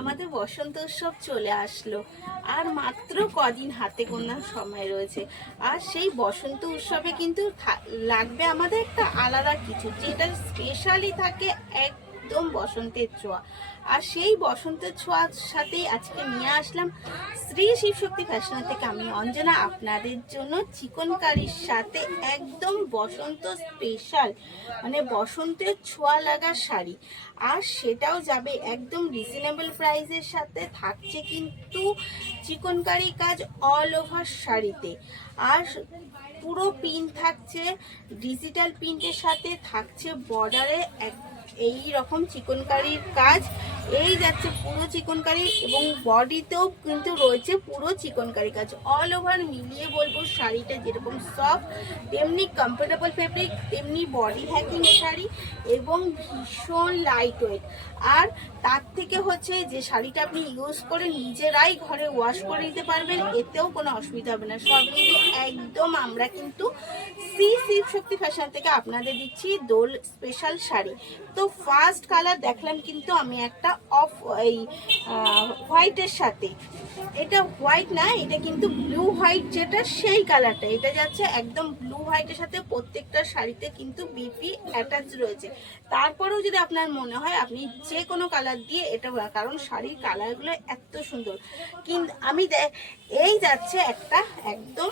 আমাদের বসন্ত উৎসব চলে আসলো আর মাত্র কদিন হাতে গোনা সময় রয়েছে। আর সেই বসন্ত উৎসবে কিন্তু লাগবে আমাদের একটা আলাদা কিছু, যেটা স্পেশালি থাকে একদম বসন্তের ছোঁয়া। আর সেই বসন্তের ছোঁয়ার সাথেই আজকে নিয়ে আসলাম শ্রী শিবশক্তি ফ্যাশন থেকে আমি অঞ্জনা আপনাদের জন্য চিকন কারির সাথে একদম বসন্ত স্পেশাল, মানে বসন্তের ছোঁয়া লাগা শাড়ি। আর সেটাও যাবে একদম রিজনেবল প্রাইসের সাথে। থাকছে কিন্তু চিকনকারি কাজ অল ওভার শাড়িতে, আর পুরো প্রিন্ট থাকছে ডিজিটাল প্রিন্টের সাথে, থাকছে বর্ডারে এই রকম চিকনকারির কাজ। এই যাচ্ছে পুরো চিকনকারি এবং বডিতেও কিন্তু রয়েছে পুরো চিকনকারি কাজ। অল ওভার মিলিয়ে বলবো শাড়িটা যেরকম সফট, তেমনি কমফোর্টেবল ফেব্রিক, তেমনি বডি হ্যাকিং শাড়ি এবং ভীষণ লাইট ওয়েট। আর তার থেকে হচ্ছে যে শাড়িটা আপনি ইউজ করে নিজেরাই ঘরে ওয়াশ করে নিতে পারবেন, এতেও কোনো অসুবিধা হবে না। সব মিলিয়ে একদম আমরা কিন্তু শ্রী শিবশক্তি ফ্যাশন থেকে আপনাদের দিচ্ছি দোল স্পেশাল শাড়ি। তো ফার্স্ট কালার দেখলাম কিন্তু আমি একটা অফ এই হোয়াইটের সাথে, এটা হোয়াইট না, এটা কিন্তু ব্লু হোয়াইট, যেটা সেই কালারটা। এটা যাচ্ছে একদম ব্লু হোয়াইটের সাথে, প্রত্যেকটা শাড়িতে কিন্তু বিপি অ্যাটাচ রয়েছে। তারপরেও যদি আপনার মনে হয় আপনি যে কোনো কালার দিয়ে এটা, কারণ শাড়ির কালারগুলো এত সুন্দর। কিন্তু আমি এই যাচ্ছে একটা একদম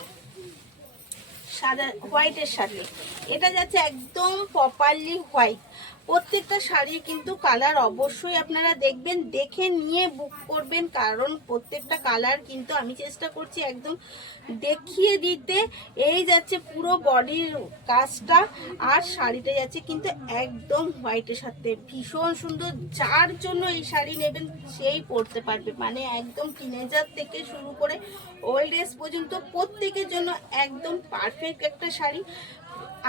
সাদা হোয়াইটের সাথে, এটা যাচ্ছে একদম প্রপারলি হোয়াইট। প্রত্যেকটা শাড়ির কিন্তু কালার অবশ্যই আপনারা দেখবেন, দেখে নিয়ে বুক করবেন, কারণ প্রত্যেকটা কালার কিন্তু আমি চেষ্টা করছি একদম দেখিয়ে দিতে। এই যাচ্ছে পুরো বডির কাজটা, আর শাড়িটা যাচ্ছে কিন্তু একদম হোয়াইটের সাথে, ভীষণ সুন্দর। যার জন্য এই শাড়ি নেবেন সেই পরতে পারবে, মানে একদম টিনেজার থেকে শুরু করে ওল্ড এজ পর্যন্ত প্রত্যেকের জন্য একদম পারফেক্ট একটা শাড়ি।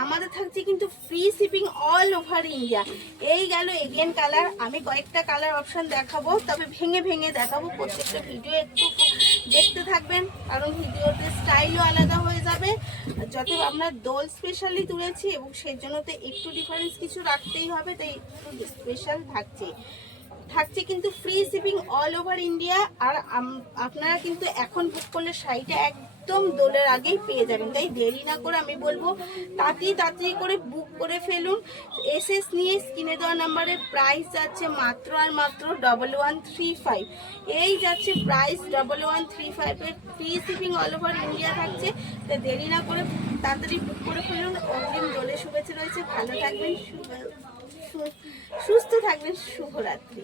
আমাদের থাকছে কিন্তু free shipping all over India. এই গেল এগেন কালার, আমি কয়েকটা কালার অপশন দেখাবো, তবে ভেঙে ভেঙে দেখাবো। প্রত্যেকটা ভিডিও একটু দেখতে থাকবেন, কারণ ভিডিওতে স্টাইলও আলাদা হয়ে যাবে। যত আমরা দোল স্পেশালি তুলেছি এবং সেই জন্য তো একটু ডিফারেন্স কিছু রাখতেই হবে, তাই একটু স্পেশাল থাকছে কিন্তু free shipping all over India. আর আপনারা কিন্তু এখন বুক করলে শাড়িটা একদম দোলের আগেই পেয়ে যাবেন, তাই দেরি না করে আমি বলবো তাড়াতাড়ি করে বুক করে ফেলুন। এসএস নিয়ে স্ক্রিনে দেওয়া নাম্বারে প্রাইস যাচ্ছে মাত্র আর মাত্র 1135। এই যাচ্ছে প্রাইস 1135-এর, free shipping all over India থাকছে। তাই দেরি না করে তাড়াতাড়ি বুক করে ফেলুন। অগ্রিম দোলের শুভেচ্ছা রয়েছে। ভালো থাকবেন, সুস্থ থাকবেন, শুভরাত্রি।